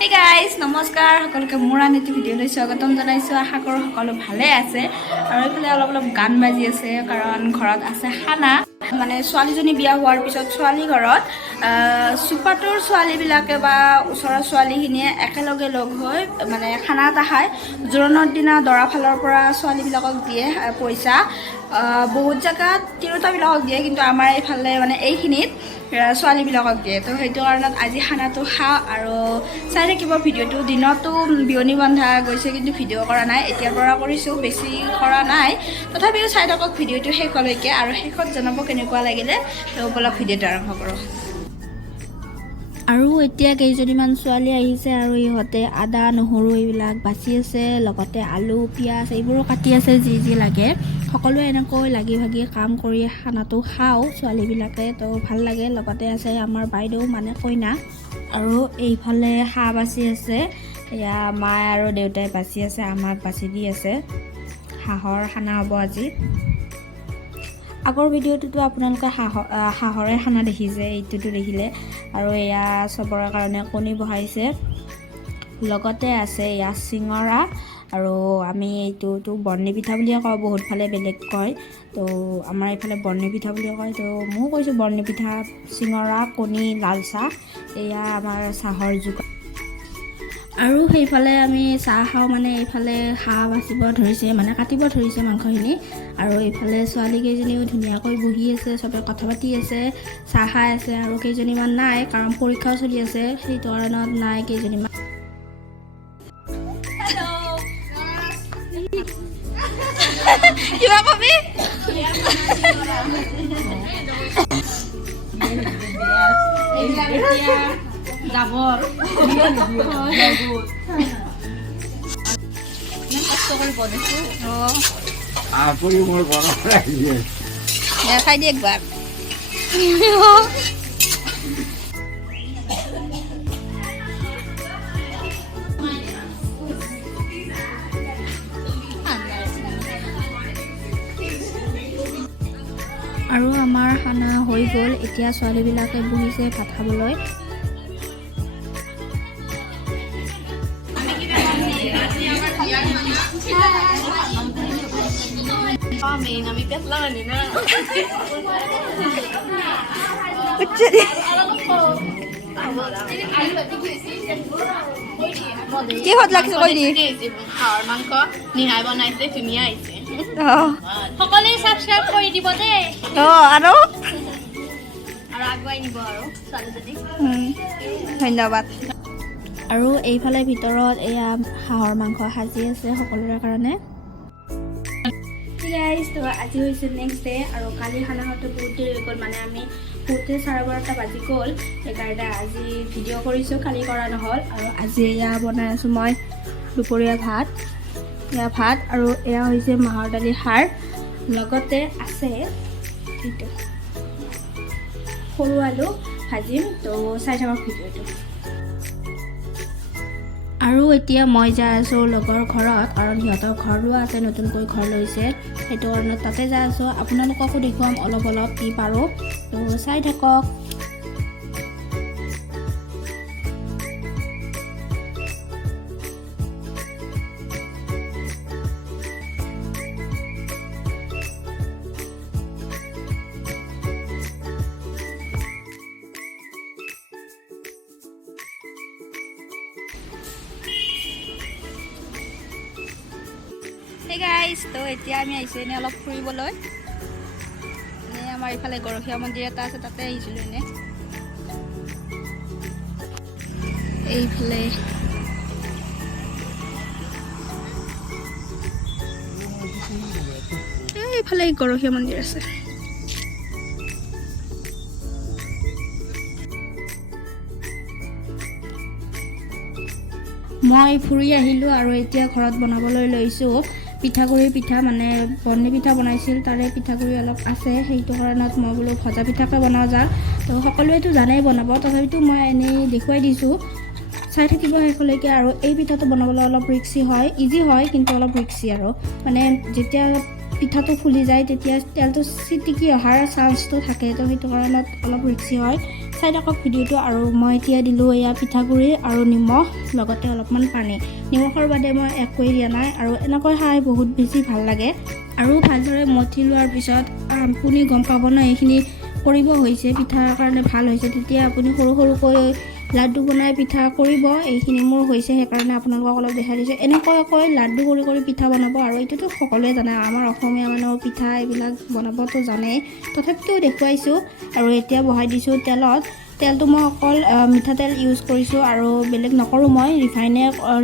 Hey guys, নমস্কাৰ সকলোকে মোৰ আনটি ভিডিঅ'লৈ স্বাগতম জনাইছো। আশা কৰোঁ সকলো ভালে আছে আৰু এইফালে অলপ গান বাজি আছে কাৰণ ঘৰত আছে খানা মানে ছোৱালীজনী বিয়া হোৱাৰ পিছত ছোৱালী ঘৰত সুপাটোৰ ছোৱালীবিলাকে বা ওচৰৰ ছোৱালীখিনিয়ে একেলগে লগ হৈ মানে খানা এটা খায়। জোৰোণৰ দিনা দৰা ফালৰ পৰা ছোৱালীবিলাকক দিয়ে পইচা। বহুত জেগাত তিৰোতাবিলাকক দিয়ে কিন্তু আমাৰ এইফালে মানে এইখিনিত ছোৱালীবিলাকক দিয়ে। তো সেইটো কাৰণত আজি খানাটো খাওঁ আৰু চাই থাকিব ভিডিঅ'টো। দিনতো বিয়নি বন্ধা গৈছে কিন্তু ভিডিঅ' কৰা নাই, এতিয়াৰ পৰা কৰিছোঁ, বেছি কৰা নাই। তথাপিও চাই থাকক ভিডিঅ'টো শেষলৈকে আৰু শেষত জনাব কেনেকুৱা লাগিলে। তো বলক ভিডিঅ'টো আৰম্ভ কৰোঁ। আৰু এতিয়া কেইজনীমান ছোৱালী আহিছে আৰু ইহঁতে আদা নহৰু এইবিলাক বাচি আছে, লগতে আলু পিঁয়াজ এইবোৰো কাটি আছে যি যি লাগে। সকলোৱে এনেকৈ লাগি ভাগি কাম কৰি খানাটো খাওঁ ছোৱালীবিলাকে, তো ভাল লাগে। লগতে আছে আমাৰ বাইদেউ মানে কইনা, আৰু এইফালে হাঁহ বাচি আছে। এয়া মায়ে আৰু দেউতাই বাচি আছে, আমাক বাচি দি আছে। হাঁহৰ খানা হ'ব আজি। আগৰ ভিডিঅ'টোতো আপোনালোকে হাঁহৰে খানা দেখিছে, এইটোতো দেখিলে। আৰু এয়া চবৰে কাৰণে কণী বহাইছে, লগতে আছে এয়া চিঙৰা, আৰু আমি এইটোতো বৰ্ণি পিঠা বুলিয়ে কওঁ, বহুত ফালে বেলেগ কয়। তো আমাৰ এইফালে বৰ্ণি পিঠা বুলিয়ে কয়, তো ময়ো কৈছোঁ বৰ্ণি পিঠা, চিঙৰা, কণী, লাল চাহ। এয়া আমাৰ চাহৰ যোগাৰ। আৰু সেইফালে আমি চাহ খাওঁ মানে এইফালে হাঁহ বাচিব ধৰিছে, মানে কাটিব ধৰিছে মাংসখিনি। আৰু এইফালে ছোৱালীকেইজনীও ধুনীয়াকৈ বহি আছে, চবে কথা পাতি আছে, চাহ খাই আছে। আৰু কেইজনীমান নাই কাৰণ পৰীক্ষাও চলি আছে, সেইটো কাৰণত নাই কেইজনীমান। কিবা কবি? জাবৰ কষ্ট কৰি বনাইছোঁ। আপুনি মোৰ খাই দিয়ে একবাৰ। আৰু আমাৰ খানা হৈ গ'ল, এতিয়া ছোৱালীবিলাকে বহিছে ভাত খাবলৈ। কি হত লাগিছে কৈ দি। হাঁহৰ মাংস নিহাই বনাইছে, ধুনীয়া হৈছে। সকলোৱে সাবস্ক্ৰাইব কৰি দিব দেই। আৰু আগুৱাই নিব আৰু ছোৱালীজনী। ধন্যবাদ। আৰু এইফালে ভিতৰত এয়া হাঁহৰ মাংস সাজি আছে সকলোৰে কাৰণে। তো আজি হৈছে নেক্সট ডে, আৰু কালি খানা খাওঁতে বহুত দেৰি হৈ গ'ল, মানে আমি শুওঁতে 12:30 বাজি গ'ল। সেইকাৰণে আজি ভিডিঅ' কৰিছোঁ, কালি কৰা নহ'ল। আৰু আজি এয়া বনাই আছোঁ মই দুপৰীয়া ভাত। এয়া ভাত আৰু এয়া হৈছে মাহৰ দালি খাৰ, লগতে আছে এইটো সৰু আলু ভাজিম। তো চাই থাকক ভিডিঅ'টো। আৰু এতিয়া মই যাই আছোঁ লগৰ ঘৰত, কাৰণ সিহঁতৰ ঘৰ লোৱা আছে, নতুনকৈ ঘৰ লৈছে, সেইটো কাৰণত তাতে যাই আছোঁ। আপোনালোককো দেখুৱাম অলপ অলপ কি পাৰোঁ, তো চাই থাকক। Hey guys, তো এতিয়া আমি আহিছোঁ এনেই অলপ ফুৰিবলৈ। এনেই আমাৰ ইফালে গৰখীয়া মন্দিৰ এটা আছে, তাতে আহিছিলোঁ এনেই। এইফালে এইফালে গৰখীয়া মন্দিৰ আছে। মই ফুৰি আহিলোঁ আৰু এতিয়া ঘৰত বনাবলৈ লৈছোঁ পিঠাগুড়ি পিঠা, মানে বৰ্ণি পিঠা বনাইছিল, তাৰে পিঠাগুড়ি অলপ আছে, সেইটো কাৰণত মই বোলো ভজা পিঠাকে বনাওঁ যা। তো সকলোৱেতো জানেই বনাব, তথাপিতো মই এনেই দেখুৱাই দিছোঁ, চাই থাকিব শেষলৈকে। আৰু এই পিঠাটো বনাবলৈ অলপ ৰিক্সি হয়, ইজি হয় কিন্তু অলপ ৰিক্সি। আৰু মানে যেতিয়া পিঠাটো ফুলি যায় তেতিয়া তেলটো চিটিকি অহাৰ চান্সটো থাকে, তো সেইটো কাৰণত অলপ ৰিক্সি হয়। চাই থাকক ভিডিঅ'টো। আৰু মই এতিয়া দিলোঁ এয়া পিঠাগুড়ি আৰু নিমখ লগতে অলপমান পানী। নিমখৰ বাদে মই একোৱেই দিয়া নাই। আৰু এনেকৈ খাই বহুত বেছি ভাল লাগে। আৰু ভালদৰে মঠি লোৱাৰ পিছত আপুনি গম পাব ন এইখিনি কৰিব হৈছে, পিঠাৰ কাৰণে ভাল হৈছে। তেতিয়া আপুনি সৰু সৰুকৈ লাড্ডু বনাই পিঠা কৰিব। এইখিনি মোৰ হৈছে, সেইকাৰণে আপোনালোকক অলপ দেখাই দিছোঁ। এনেকুৱাকৈ লাড্ডু কৰি কৰি পিঠা বনাব। আৰু এইটোতো সকলোৱে জানে, আমাৰ অসমীয়া মানুহৰ পিঠা এইবিলাক বনাবতো জানেই, তথাপিও দেখুৱাইছোঁ। আৰু এতিয়া বহাই দিছোঁ তেলত। তেলটো মই অকল মিঠাতেল ইউজ কৰিছোঁ আৰু বেলেগ নকৰোঁ। মই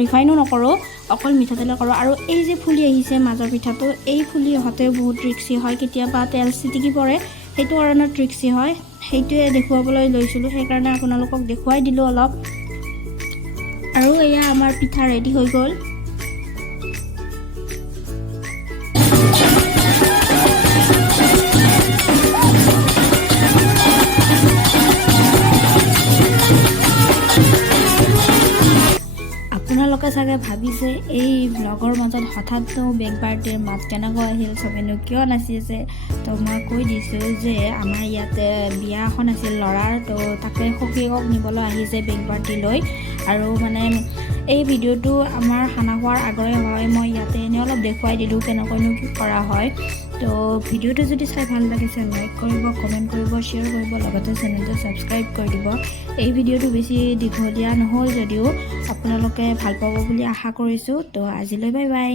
ৰিফাইনো নকৰোঁ, অকল মিঠাতেলে কৰোঁ। আৰু এই যে ফুলি আহিছে মাজৰ পিঠাটো, এই ফুলি অহাতেও বহুত ট্ৰিক্সি হয়। কেতিয়াবা তেল চিটিকি পৰে, সেইটো কাৰণে ট্ৰিক্সি হয়। সেইটোৱে দেখুৱাবলৈ লৈছিলোঁ, সেইকাৰণে আপোনালোকক দেখুৱাই দিলোঁ অলপ। আৰু এয়া আমাৰ পিঠা ৰেডি হৈ গ'ল। আপোনালোকে চাগে ভাবিছে এই ব্লগৰ মাজত হঠাৎ বেক বাৰ্থডেৰ মাত কেনেকৈ আহিল, চবেইনো কিয় নাচি আছে। তো মই কৈ দিছোঁ যে আমাৰ ইয়াতে বিয়া এখন আছিল ল'ৰাৰ, তো তাকে সখীয়েকক নিবলৈ আহিছে বেক বাৰ্থডেলৈ। আৰু মানে এই ভিডিঅ'টো আমাৰ খানা খোৱাৰ আগৰে হয়, মই ইয়াতে এনেই অলপ দেখুৱাই দিলোঁ কেনেকৈনো কি কৰা হয়। তো ভিডিঅ'টো যদি চাই ভাল লাগিছে লাইক কৰিব, কমেণ্ট কৰিব, শ্বেয়াৰ কৰিব, লগতে চেনেলটো ছাবস্ক্ৰাইব কৰি দিব। এই ভিডিঅ'টো বেছি দীঘলীয়া নহ'ল যদিও আপোনালোকে ভাল পাব বুলি আশা কৰিছোঁ। তো আজিলৈ বাই বাই।